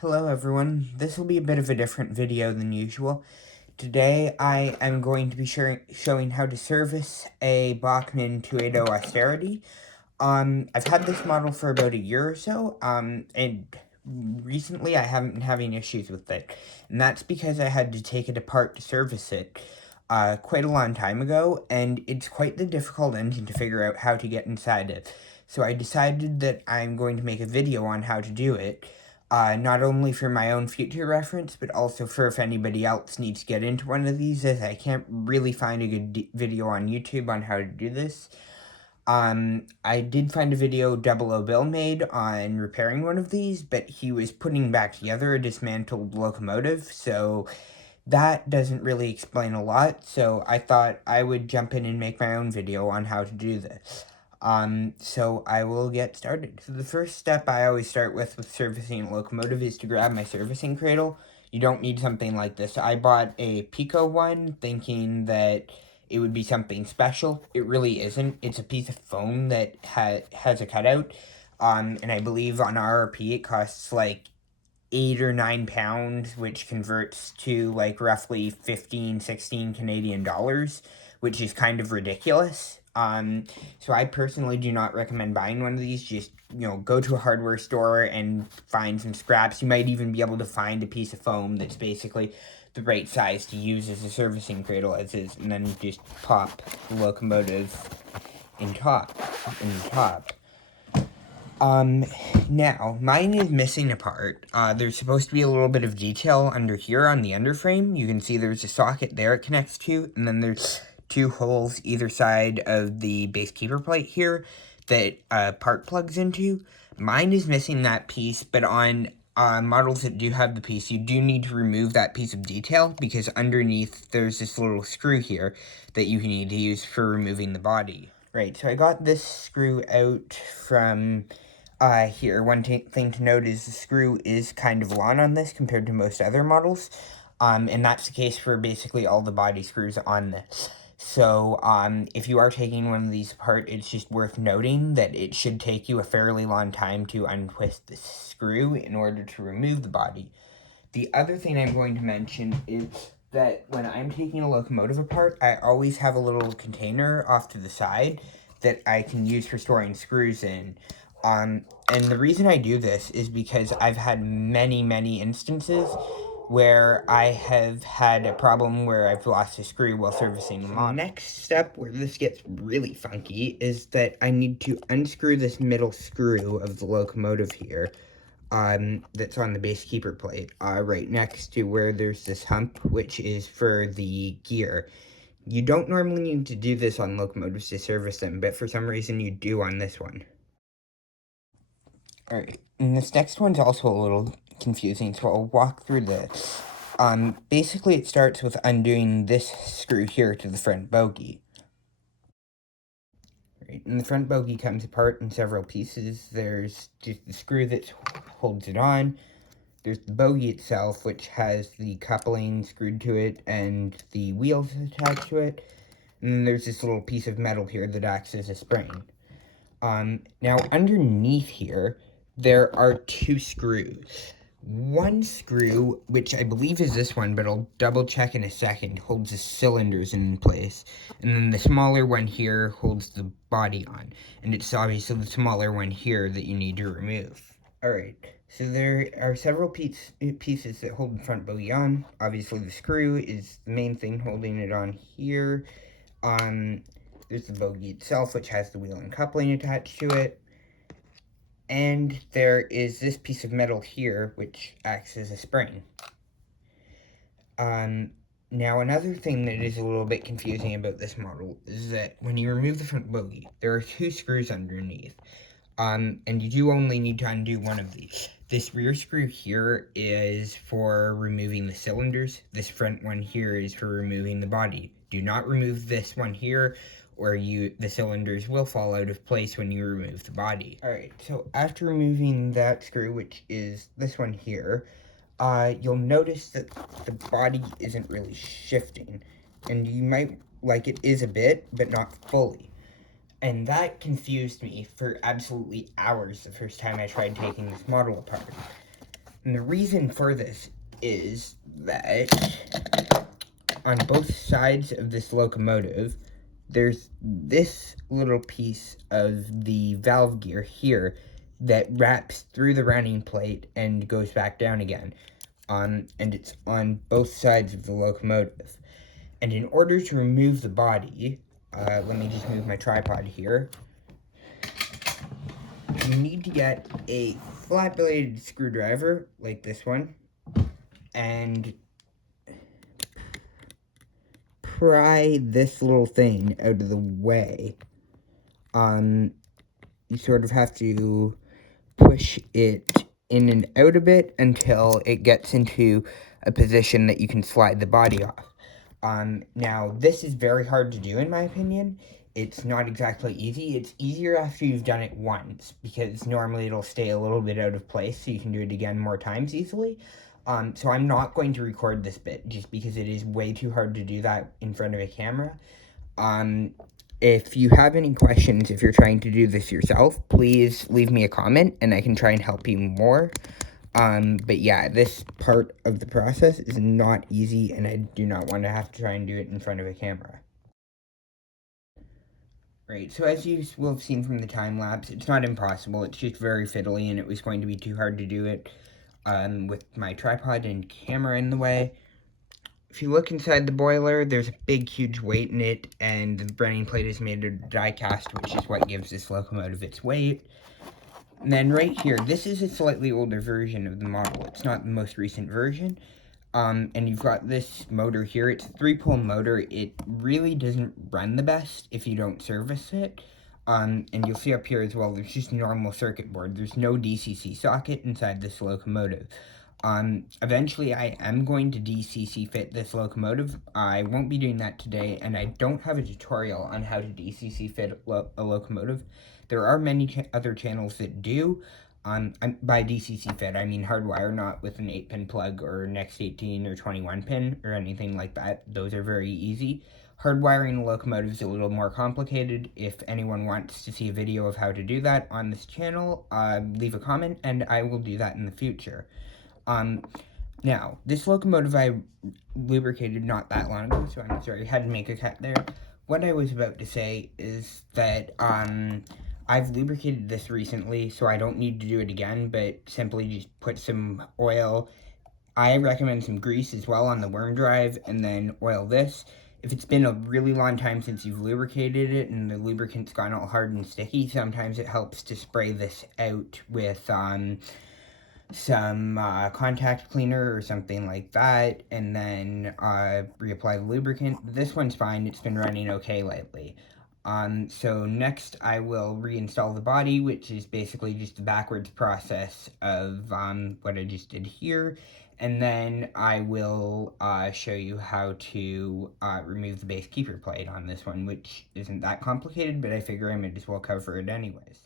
Hello everyone, this will be a bit of a different video than usual. Today I am going to be showing how to service a Bachmann 280 Austerity. I've had this model for about a year or so, and recently I haven't been having issues with it. And that's because I had to take it apart to service it quite a long time ago, and it's quite the difficult engine to figure out how to get inside it. So I decided that I'm going to make a video on how to do it. Not only for my own future reference, but also for if anybody else needs to get into one of these, as I can't really find a good video on YouTube on how to do this. I did find a video Double O Bill made on repairing one of these, but he was putting back together a dismantled locomotive, so that doesn't really explain a lot, so I thought I would jump in and make my own video on how to do this. So I will get started. So the first step I always start with servicing a locomotive is to grab my servicing cradle. You don't need something like this. I bought a Pico one thinking that it would be something special. It really isn't. It's a piece of foam that has a cutout. And I believe on RRP it costs like 8 or 9 pounds, which converts to like roughly 15, 16 Canadian dollars, which is kind of ridiculous. So I personally do not recommend buying one of these. Just, go to a hardware store and find some scraps. You might even be able to find a piece of foam that's basically the right size to use as a servicing cradle as is, and then just pop the locomotive in top. Now, mine is missing a part. There's supposed to be a little bit of detail under here on the underframe. You can see there's a socket there it connects to, and then there's two holes either side of the base keeper plate here that part plugs into. Mine is missing that piece, but on models that do have the piece, you do need to remove that piece of detail, because underneath there's this little screw here that you need to use for removing the body. Right, so I got this screw out from here. One thing to note is the screw is kind of long on this compared to most other models, and that's the case for basically all the body screws on this. So, if you are taking one of these apart, it's just worth noting that it should take you a fairly long time to untwist the screw in order to remove the body. The other thing I'm going to mention is that when I'm taking a locomotive apart, I always have a little container off to the side that I can use for storing screws in. And the reason I do this is because I've had many instances where I have had a problem where I've lost a screw while servicing the model. Next step, where this gets really funky, is that I need to unscrew this middle screw of the locomotive here. That's on the base keeper plate, right next to where there's this hump, which is for the gear. You don't normally need to do this on locomotives to service them, but for some reason you do on this one. Alright, and this next one's also a little confusing, so I'll walk through this. Basically it starts with undoing this screw here to the front bogie. Right, and the front bogie comes apart in several pieces. There's just the screw that holds it on. There's the bogie itself, which has the coupling screwed to it and the wheels attached to it. And then there's this little piece of metal here that acts as a spring. Now underneath here, there are two screws. One screw, which I believe is this one, but I'll double check in a second, holds the cylinders in place. And then the smaller one here holds the body on. And it's obviously the smaller one here that you need to remove. Alright, so there are several pieces that hold the front bogie on. Obviously the screw is the main thing holding it on here. There's the bogie itself, which has the wheel and coupling attached to it. And there is this piece of metal here, which acts as a spring. Now another thing that is a little bit confusing about this model is that when you remove the front bogie, there are two screws underneath. And you do only need to undo one of these. This rear screw here is for removing the cylinders. This front one here is for removing the body. Do not remove this one here, or the cylinders will fall out of place when you remove the body. Alright, so after removing that screw, which is this one here, you'll notice that the body isn't really shifting. And you might, it is a bit, but not fully. And that confused me for absolutely hours the first time I tried taking this model apart. And the reason for this is that on both sides of this locomotive, there's this little piece of the valve gear here that wraps through the running plate and goes back down again. And it's on both sides of the locomotive. And in order to remove the body, let me just move my tripod here. You need to get a flat-bladed screwdriver, like this one, and pry this little thing out of the way. You sort of have to push it in and out a bit until it gets into a position that you can slide the body off. Now, this is very hard to do, in my opinion. It's not exactly easy. It's easier after you've done it once, because normally it'll stay a little bit out of place, so you can do it again more times easily. So I'm not going to record this bit, just because it is way too hard to do that in front of a camera. If you have any questions, if you're trying to do this yourself, please leave me a comment, and I can try and help you more. But yeah, this part of the process is not easy, and I do not want to have to try and do it in front of a camera. Right, so as you will have seen from the time-lapse, it's not impossible, it's just very fiddly, and it was going to be too hard to do it, with my tripod and camera in the way. If you look inside the boiler, there's a big, huge weight in it, and the running plate is made of die-cast, which is what gives this locomotive its weight. And then right here, this is a slightly older version of the model. It's not the most recent version. And you've got this motor here. It's a 3-pole motor. It really doesn't run the best if you don't service it. And you'll see up here as well, there's just a normal circuit board. There's no DCC socket inside this locomotive. Eventually I am going to DCC fit this locomotive. I won't be doing that today, and I don't have a tutorial on how to DCC fit a locomotive. There are many other channels that do. By DCC fit, I mean hardwire, not with an 8-pin plug or next 18 or 21 pin or anything like that. Those are very easy. Hardwiring a locomotive is a little more complicated. If anyone wants to see a video of how to do that on this channel, leave a comment and I will do that in the future. Now, this locomotive I lubricated not that long ago, so I'm sorry, I had to make a cut there. What I was about to say is that, I've lubricated this recently, so I don't need to do it again, but simply just put some oil. I recommend some grease as well on the worm drive, and then oil this. If it's been a really long time since you've lubricated it and the lubricant's gone all hard and sticky, sometimes it helps to spray this out with, some contact cleaner or something like that, and then reapply the lubricant. This one's fine, it's been running okay lately. So next I will reinstall the body, which is basically just the backwards process of what I just did here, and then I will show you how to remove the base keeper plate on this one, which isn't that complicated, but I figure I might as well cover it anyways.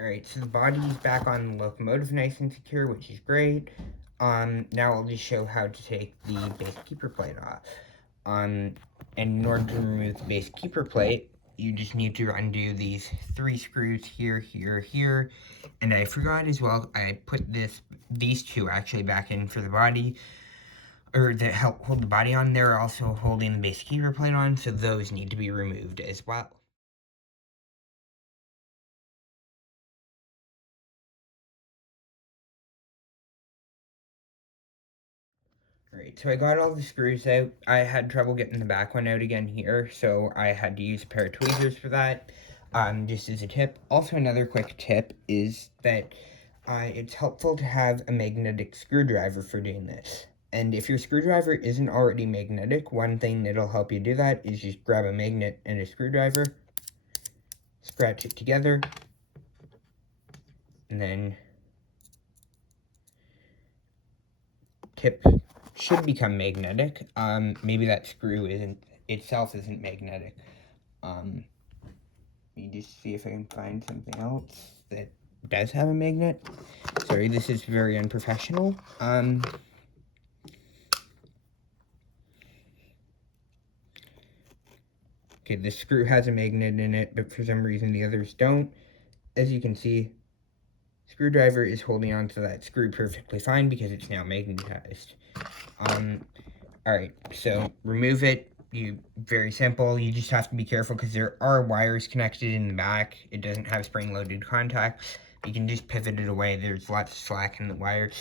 Alright, so the body's back on the locomotive nice and secure, which is great. Now I'll just show how to take the base keeper plate off. And in order to remove the base keeper plate, you just need to undo these 3 screws here, here, here. And I forgot as well, I put these 2 actually back in for the body, or that help hold the body on. They're also holding the base keeper plate on, so those need to be removed as well. Alright, so I got all the screws out. I had trouble getting the back one out again here, so I had to use a pair of tweezers for that, just as a tip. Also, another quick tip is that it's helpful to have a magnetic screwdriver for doing this. And if your screwdriver isn't already magnetic, one thing that'll help you do that is just grab a magnet and a screwdriver, scratch it together, and then tip should become magnetic. Maybe that screw itself isn't magnetic. Let me just see if I can find something else that does have a magnet. Sorry, this is very unprofessional. Okay, this screw has a magnet in it, but for some reason the others don't. As you can see, screwdriver is holding onto that screw perfectly fine because it's now magnetized. Alright, so remove it. Very simple. You just have to be careful because there are wires connected in the back. It doesn't have spring-loaded contacts. You can just pivot it away. There's lots of slack in the wires,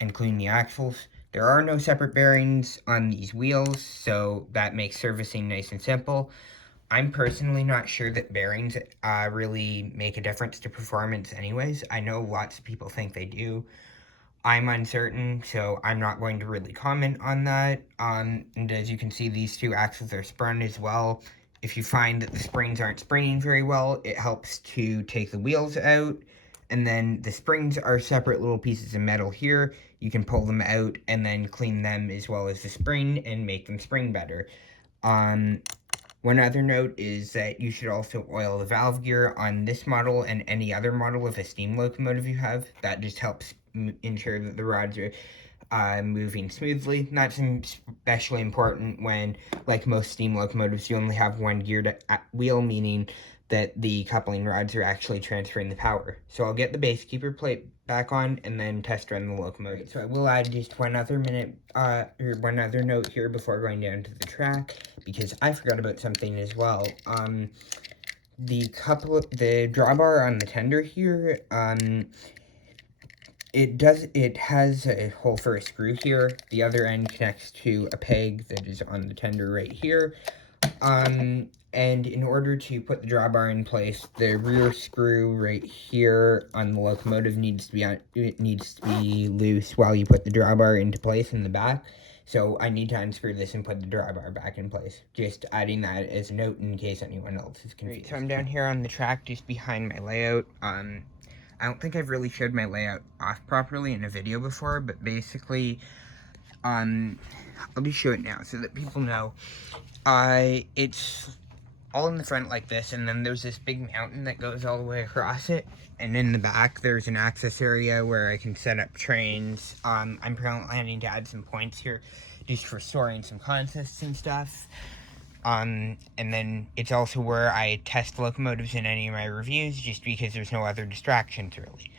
and clean the axles. There are no separate bearings on these wheels, so that makes servicing nice and simple. I'm personally not sure that bearings really make a difference to performance anyways. I know lots of people think they do. I'm uncertain, so I'm not going to really comment on that. And as you can see, these two axles are sprung as well. If you find that the springs aren't springing very well, it helps to take the wheels out. And then the springs are separate little pieces of metal here. You can pull them out and then clean them as well as the spring and make them spring better. One other note is that you should also oil the valve gear on this model and any other model of a steam locomotive you have. That just helps ensure that the rods are moving smoothly. That's especially important when, like most steam locomotives, you only have one geared wheel, meaning that the coupling rods are actually transferring the power. So I'll get the base keeper plate back on and then test run the locomotive. So I will add just one other note here before going down to the track, because I forgot about something as well. The drawbar on the tender here, it has a hole for a screw here. The other end connects to a peg that is on the tender right here. And in order to put the drawbar in place, the rear screw right here on the locomotive needs to be loose while you put the drawbar into place in the back. So I need to unscrew this and put the drawbar back in place. Just adding that as a note in case anyone else is confused. Right, so I'm down here on the track just behind my layout. I don't think I've really showed my layout off properly in a video before, but basically, I'll just show it now so that people know. It's all in the front like this, and then there's this big mountain that goes all the way across it, and in the back there's an access area where I can set up trains. I'm planning to add some points here just for storing some contests and stuff. And then it's also where I test locomotives in any of my reviews, just because there's no other distractions really.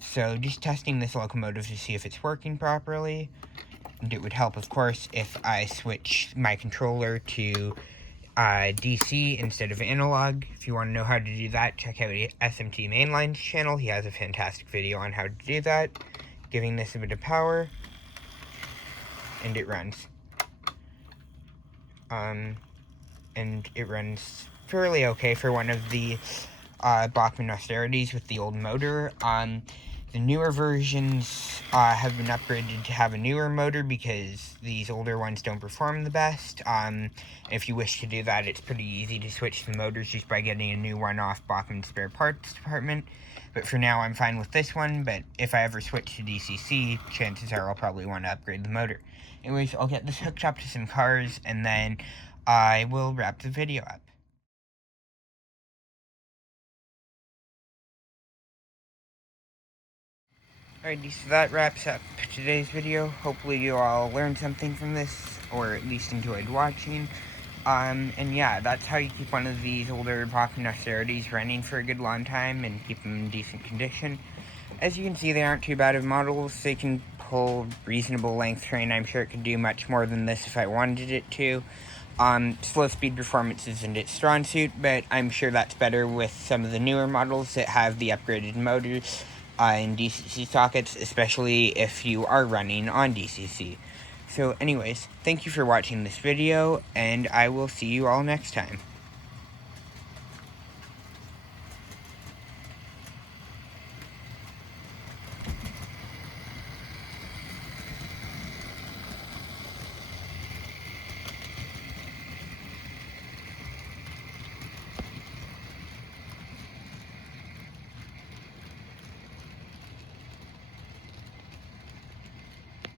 So just testing this locomotive to see if it's working properly. And it would help, of course, if I switch my controller to DC instead of analog. If you want to know how to do that, check out SMT Mainline's channel. He has a fantastic video on how to do that. Giving this a bit of power, and it runs. And it runs fairly okay for one of the Bachmann Austerities with the old motor. The newer versions have been upgraded to have a newer motor because these older ones don't perform the best. If you wish to do that, it's pretty easy to switch the motors just by getting a new one off Bachmann spare parts department. But for now, I'm fine with this one, but if I ever switch to DCC, chances are I'll probably want to upgrade the motor. Anyways, I'll get this hooked up to some cars, and then I will wrap the video up. Alrighty, so that wraps up today's video. Hopefully you all learned something from this, or at least enjoyed watching. And yeah, that's how you keep one of these older Bachmann Austerities running for a good long time and keep them in decent condition. As you can see, they aren't too bad of models. They can pull reasonable length train. I'm sure it could do much more than this if I wanted it to. Slow speed performance isn't its strong suit, but I'm sure that's better with some of the newer models that have the upgraded motors in DCC sockets, especially if you are running on DCC. So anyways, thank you for watching this video, and I will see you all next time.